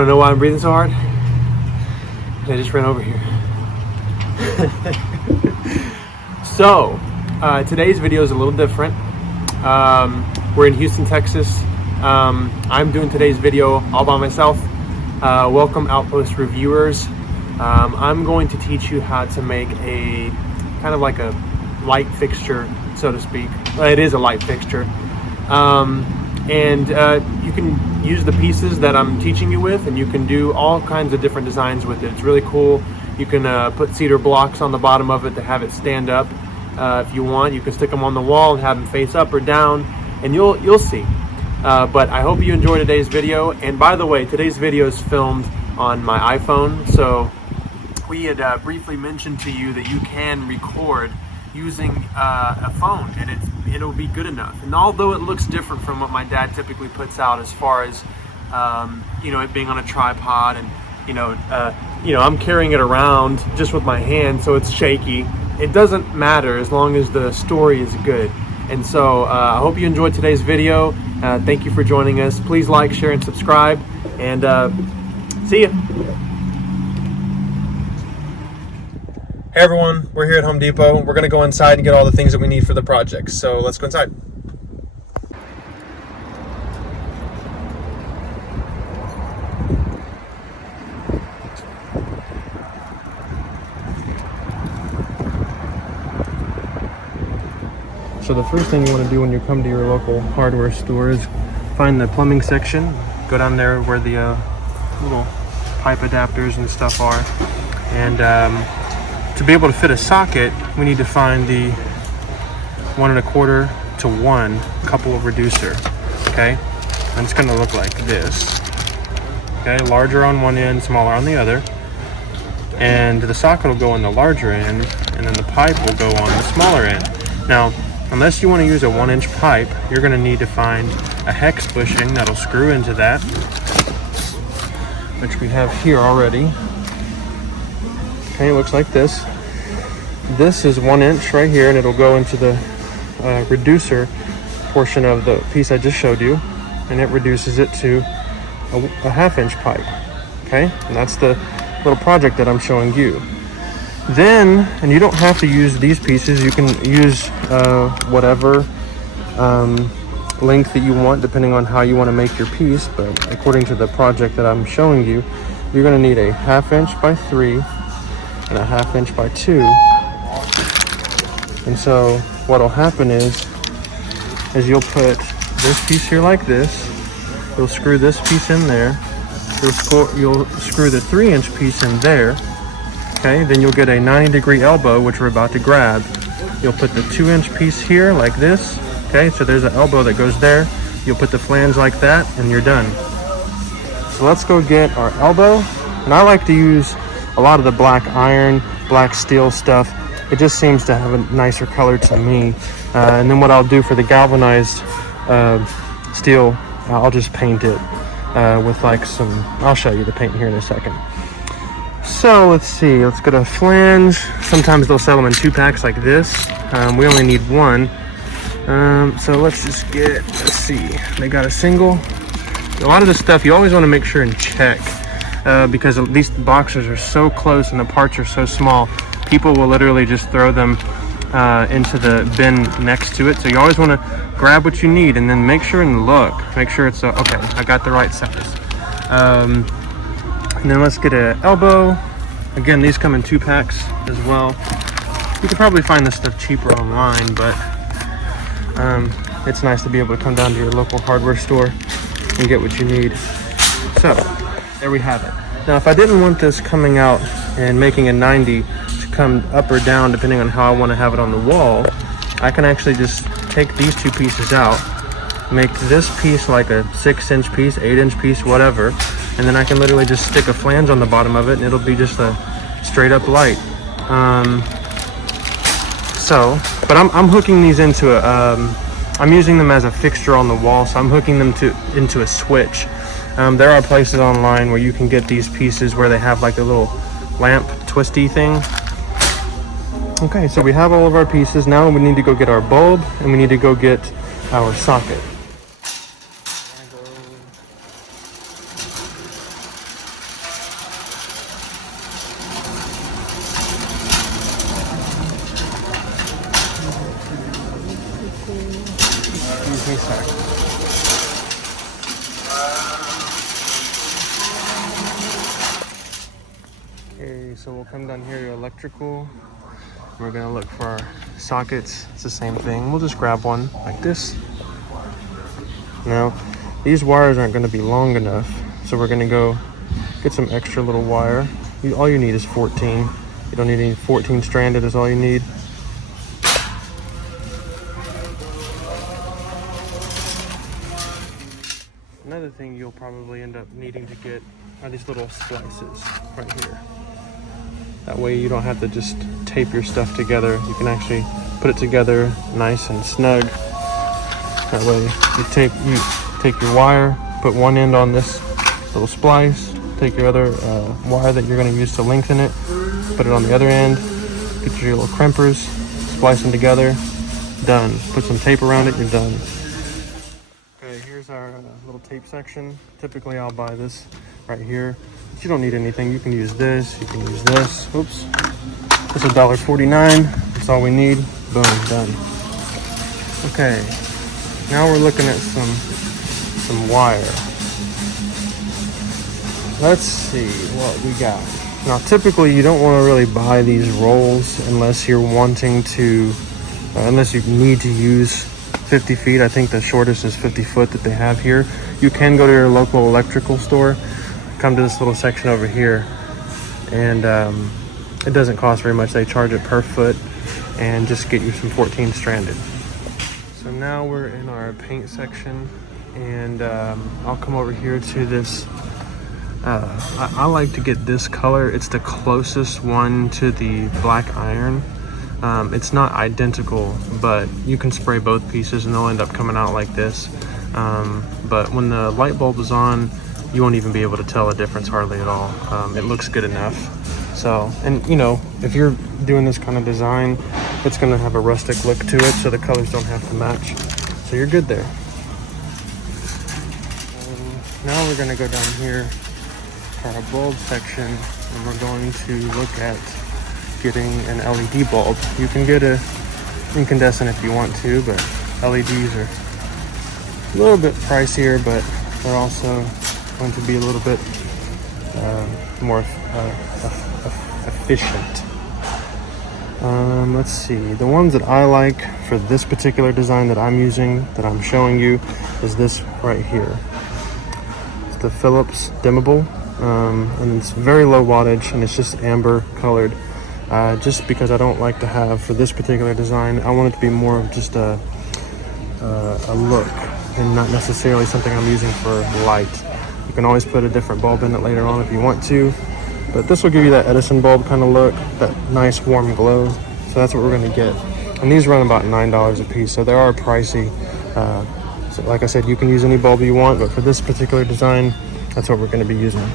Wanna know why I'm breathing so hard? I just ran over here. So, today's video is a little different. We're in Houston, Texas. I'm doing today's video all by myself. Welcome Outpost reviewers. I'm going to teach you how to make a kind of like a light fixture, so to speak. It is a light fixture. You can use the pieces that I'm teaching you with, and you can do all kinds of different designs with it. It's really cool. You can put cedar blocks on the bottom of it to have it stand up. If you want, you can stick them on the wall and have them face up or down, and you'll see. But I hope you enjoy today's video. And by the way, today's video is filmed on my iPhone. So we had briefly mentioned to you that you can record using a phone, and it'll be good enough. And although it looks different from what my dad typically puts out, as far as it being on a tripod, and I'm carrying it around just with my hand, so it's shaky. It doesn't matter as long as the story is good. And so I hope you enjoyed today's video. Thank you for joining us. Please like, share, and subscribe. And see ya. Hey everyone, we're here at Home Depot. We're gonna go inside and get all the things that we need for the project. So let's go inside. So the first thing you want to do when you come to your local hardware store is find the plumbing section. Go down there where the little pipe adapters and stuff are. And to be able to fit a socket, we need to find the 1 1/4 to 1 couple of reducer. Okay, and it's going to look like this. Okay, larger on one end, smaller on the other. And the socket will go on the larger end, and then the pipe will go on the smaller end. Now, unless you want to use a 1-inch pipe, you're going to need to find a hex bushing that'll screw into that, which we have here already. Okay, it looks like this. This is 1 inch right here, and it'll go into the reducer portion of the piece I just showed you, and it reduces it to a 1/2-inch pipe. Okay, and that's the little project that I'm showing you. Then, and you don't have to use these pieces, you can use whatever length that you want, depending on how you want to make your piece. But according to the project that I'm showing you, you're going to need a 1/2 inch by 3 and a 1/2 inch by 2. And so what'll happen is you'll put this piece here like this, you'll screw this piece in there, you'll screw the 3-inch piece in there. Okay, then you'll get a 90-degree elbow, which we're about to grab. You'll put the 2-inch piece here like this. Okay, so there's an elbow that goes there. You'll put the flange like that, and you're done. So let's go get our elbow. And I like to use a lot of the black iron, black steel stuff. It just seems to have a nicer color to me. And then what I'll do for the galvanized steel, I'll just paint it with like some, I'll show you the paint here in a second. So let's see, let's get a flange. Sometimes they'll sell them in 2 packs like this. We only need 1. So let's just get, let's see, they got a single. A lot of this stuff you always want to make sure and check because these boxes are so close and the parts are so small. People will literally just throw them into the bin next to it. So you always want to grab what you need and then make sure and look. Make sure it's, okay, I got the right size. And then let's get an elbow. Again, these come in 2 packs as well. You can probably find this stuff cheaper online, but it's nice to be able to come down to your local hardware store and get what you need. So, there we have it. Now, if I didn't want this coming out and making a 90 to come up or down, depending on how I want to have it on the wall, I can actually just take these 2 pieces out, make this piece like a 6-inch piece, 8-inch piece, whatever, and then I can literally just stick a flange on the bottom of it, and it'll be just a straight up light. But I'm hooking these into a, I'm using them as a fixture on the wall, so I'm hooking them into a switch. There are places online where you can get these pieces where they have like a little lamp twisty thing. Okay, so we have all of our pieces. Now we need to go get our bulb, and we need to go get our socket. Okay, so we'll come down here to electrical. We're gonna look for our sockets. It's the same thing. We'll just grab one like this. Now, these wires aren't gonna be long enough, so we're gonna go get some extra little wire. All you need is 14. You don't need any 14 stranded is all you need. Another thing you'll probably end up needing to get are these little splices right here. That way you don't have to just tape your stuff together. You can actually put it together nice and snug. That way you take your wire, put one end on this little splice, take your other wire that you're going to use to lengthen it, put it on the other end, get your little crimpers, splice them together, done. Put some tape around it, you're done. Okay, here's our little tape section. Typically I'll buy this right here. But you don't need anything. You can use this, you can use this. Oops. It's $1.49. That's all we need. Boom, done. Okay, now we're looking at some wire. Let's see what we got. Now typically you don't want to really buy these rolls unless you're wanting to, unless you need to use 50 feet. I think the shortest is 50 foot that they have here. You can go to your local electrical store, come to this little section over here, and it doesn't cost very much. They charge it per foot, and just get you some 14 stranded. So now we're in our paint section, and I'll come over here to this. I like to get this color. It's the closest one to the black iron. It's not identical, but you can spray both pieces and they'll end up coming out like this. But when the light bulb is on, you won't even be able to tell a difference hardly at all. It looks good enough. So, and you know, if you're doing this kind of design, it's gonna have a rustic look to it, so the colors don't have to match. So you're good there. Now we're gonna go down here for our bulb section, and we're going to look at getting an LED bulb. You can get a incandescent if you want to, but LEDs are a little bit pricier, but they're also going to be a little bit more efficient. Let's see, the ones that I like for this particular design that I'm using, that I'm showing you, is this right here. It's the Philips dimmable. And it's very low wattage, and it's just amber colored, just because I don't like to have, for this particular design, I want it to be more of just a look and not necessarily something I'm using for light. You can always put a different bulb in it later on if you want to, but this will give you that Edison bulb kind of look, that nice warm glow. So that's what we're going to get, and these run about $9 a piece, so they are pricey. So like I said, you can use any bulb you want, but for this particular design, that's what we're going to be using.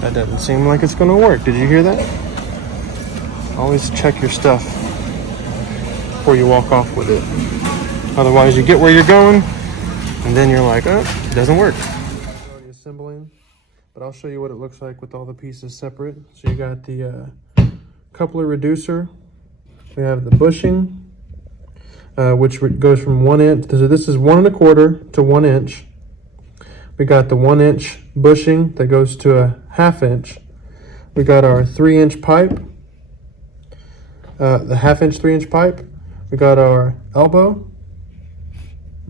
That doesn't seem like it's going to work. Did you hear that? Always check your stuff before you walk off with it. Otherwise, you get where you're going, and then you're like, oh, it doesn't work. I'm already assembling, but I'll show you what it looks like with all the pieces separate. So you got the coupler reducer. We have the bushing, which goes from 1 inch. So this is 1 1/4 to 1 inch. We got the 1 inch bushing that goes to a 1/2 inch. We got our 3 inch pipe, the 1/2 inch 3 inch pipe. We got our elbow,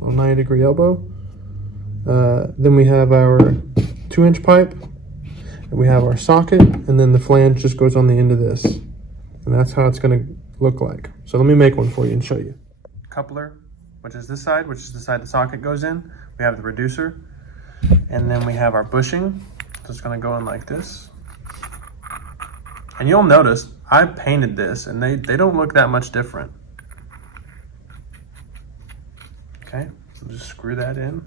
a 90-degree elbow. Then we have our 2 inch pipe, and we have our socket, and then the flange just goes on the end of this. And that's how it's gonna look like. So let me make one for you and show you. Coupler, which is this side, which is the side the socket goes in. We have the reducer, and then we have our bushing. So it's gonna go in like this. And you'll notice I painted this, and they don't look that much different. Okay, so just screw that in.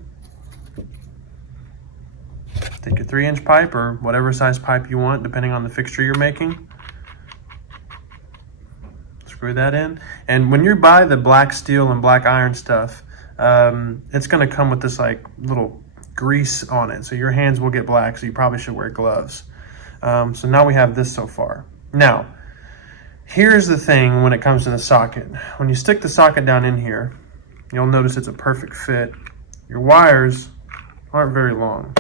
Take your 3 inch pipe or whatever size pipe you want, depending on the fixture you're making. Screw that in. And when you buy the black steel and black iron stuff, it's gonna come with this like little grease on it. So your hands will get black, so you probably should wear gloves. So now we have this so far. Now, here's the thing when it comes to the socket. When you stick the socket down in here, you'll notice it's a perfect fit. Your wires aren't very long.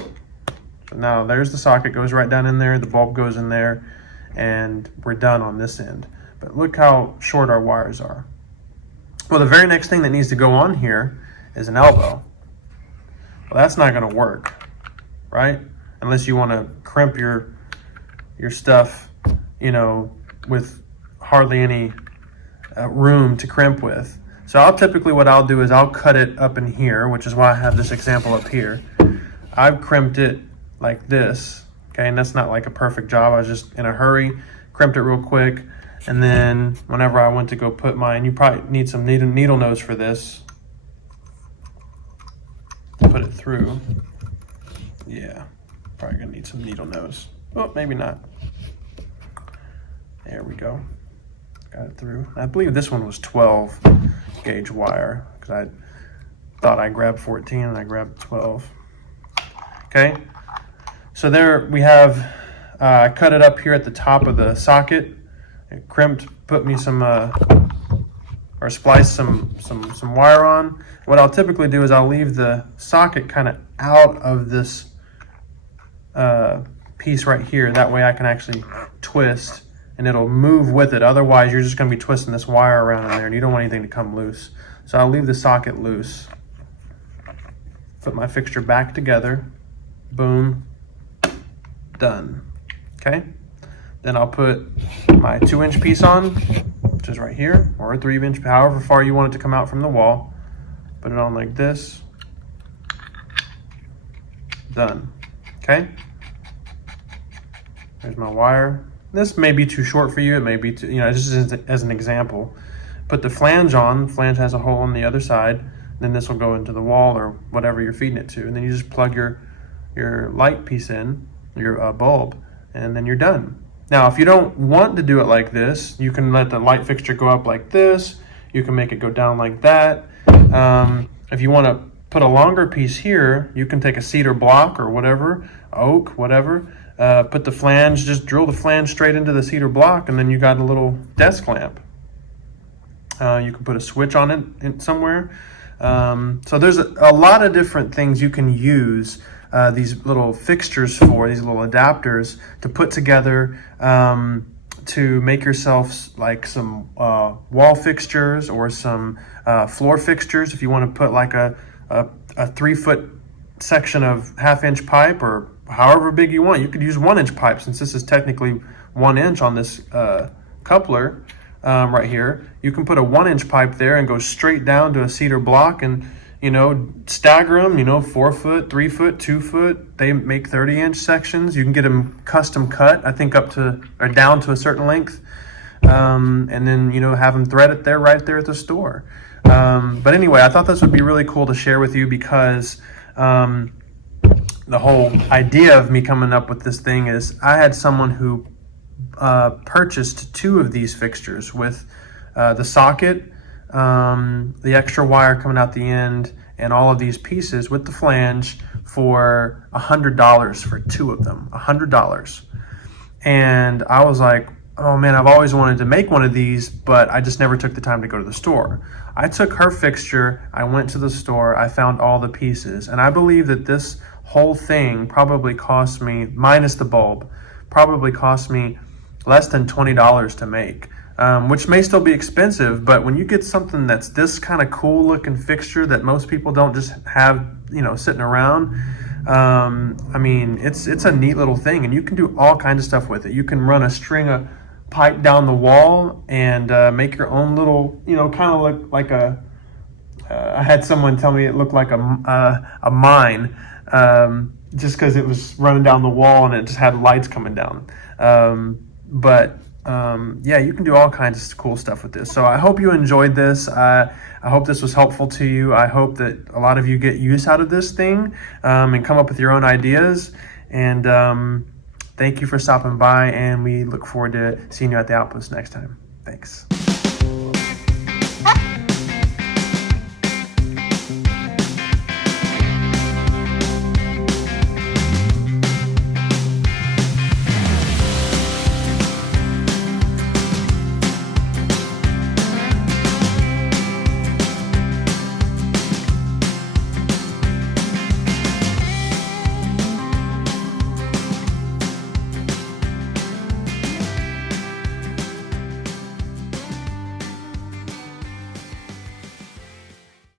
Now there's the socket, goes right down in there, the bulb goes in there, and we're done on this end. But look how short our wires are. Well, the very next thing that needs to go on here is an elbow. Well, that's not going to work, right? Unless you want to crimp your stuff, you know, with hardly any room to crimp with. So what I'll do is I'll cut it up in here, which is why I have this example up here. I've crimped it like this, okay, and that's not like a perfect job. I was just in a hurry, crimped it real quick, and then whenever I went to go put mine, you probably need some needle nose for this to put it through. Yeah, probably gonna need some needle nose. Oh, maybe not. There we go. Got it through. I believe this one was 12 gauge wire because I thought I grabbed 14 and I grabbed 12. Okay, so there we have, I cut it up here at the top of the socket. It crimped, put me some, or spliced some wire on. What I'll typically do is I'll leave the socket kind of out of this piece right here. That way I can actually twist and it'll move with it. Otherwise, you're just going to be twisting this wire around in there and you don't want anything to come loose. So I'll leave the socket loose. Put my fixture back together. Boom. Done. Okay. Then I'll put my 2-inch piece on, which is right here, or a 3-inch, however far you want it to come out from the wall. Put it on like this. Done. Okay. There's my wire. This may be too short for you. It may be too, you know, just as an example. Put the flange on. The flange has a hole on the other side. Then this will go into the wall or whatever you're feeding it to. And then you just plug your light piece in, your bulb, and then you're done. Now, if you don't want to do it like this, you can let the light fixture go up like this. You can make it go down like that. If you want to put a longer piece here, you can take a cedar block or whatever, oak, whatever. Put the flange, just drill the flange straight into the cedar block, and then you got a little desk lamp. You can put a switch on it somewhere. So there's a lot of different things you can use these little fixtures for, these little adapters to put together to make yourself like some wall fixtures or some floor fixtures. If you want to put like a 3-foot section of 1/2-inch pipe or however big you want. You could use 1-inch pipe since this is technically 1 inch on this coupler right here. You can put a 1-inch pipe there and go straight down to a cedar block and, you know, stagger them, you know, 4 foot, 3 foot, 2 foot. They make 30-inch sections. You can get them custom cut, I think up to or down to a certain length. And then, you know, have them thread it there right there at the store. But anyway, I thought this would be really cool to share with you because the whole idea of me coming up with this thing is I had someone who purchased 2 of these fixtures with the socket, the extra wire coming out the end, and all of these pieces with the flange for $100 for 2 of them, $100. And I was like, oh man, I've always wanted to make one of these, but I just never took the time to go to the store. I took her fixture, I went to the store, I found all the pieces, and I believe that this whole thing probably cost me, minus the bulb, probably cost me less than $20 to make, which may still be expensive, but when you get something that's this kind of cool looking fixture that most people don't just have, you know, sitting around, I mean, it's a neat little thing, and you can do all kinds of stuff with it. You can run a string of pipe down the wall and make your own little, you know, kind of look like a, I had someone tell me it looked like a mine, just because it was running down the wall and it just had lights coming down. Yeah, you can do all kinds of cool stuff with this. So I hope you enjoyed this. I hope this was helpful to you. I hope that a lot of you get use out of this thing and come up with your own ideas. And thank you for stopping by, and we look forward to seeing you at the Outpost next time. Thanks.